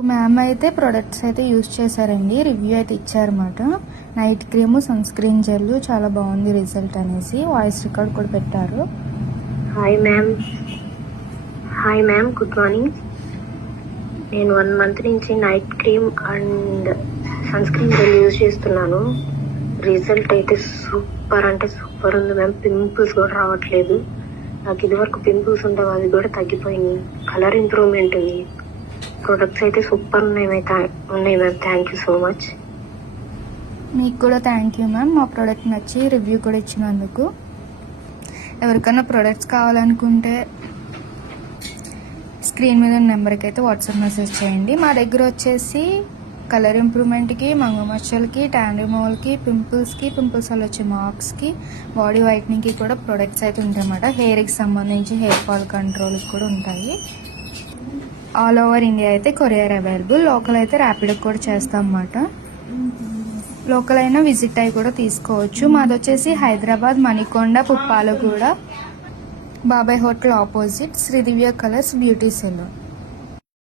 Ma'am అయితే products అయితే use చేశారండి. రివ్యూ అయితే ఇచ్చారన్నమాట. Night cream sunscreen gel చాలా బాగుంది రిజల్ట్ అనేసి. వాయిస్ రికార్డ్ కూడా పెట్టారు. Hi ma'am hi ma'am good morning నేను వన్ మంత్ నుంచి night cream and sunscreen gel use చేస్తున్నాను. రిజల్ట్ అయితే సూపర్ అంటే సూపర్ ఉంది మ్యామ్ పింపుల్స్ కూడా రావట్లేదు. నాకు ఇదివరకు పింపుల్స్ ఉండవు అవి కూడా తగ్గిపోయినాయి. కలర్ ఇంప్రూవ్మెంట్ ఉంది. ప్రొడక్ట్స్ అయితే సూపర్ ఉన్నాయి మ్యామ్ ఉన్నాయి ma'am thank you so much మీకు కూడా థ్యాంక్ యూ మ్యామ్ మా ప్రోడక్ట్ నచ్చి రివ్యూ కూడా ఇచ్చినందుకు. ఎవరికైనా ప్రొడక్ట్స్ కావాలనుకుంటే స్క్రీన్ మీద నెంబర్కి అయితే వాట్సాప్ మెసేజ్ చేయండి. మా దగ్గర వచ్చేసి కలర్ ఇంప్రూవ్మెంట్కి మంగు మచ్చలకి ట్యాన్ రిమూవల్కి పింపుల్స్కి పింపుల్స్ వల్ల వచ్చే మార్క్స్కి బాడీ వైట్నింగ్కి కూడా ప్రొడక్ట్స్ అయితే ఉంటాయన్నమాట. హెయిర్కి సంబంధించి హెయిర్ ఫాల్ కంట్రోల్కి కూడా ఉంటాయి. ఆల్ ఓవర్ ఇండియా అయితే కొరియర్ అవైలబుల్ లోకల్ అయితే ర్యాపిడ్ కూడా చేస్తాం అన్నమాట. లోకల్ అయినా విజిట్ అయి కూడా తీసుకోవచ్చు. మాది వచ్చేసి Hyderabad Manikonda Puppalaguda Babai hotel opposite Shri Divya colours beauty salon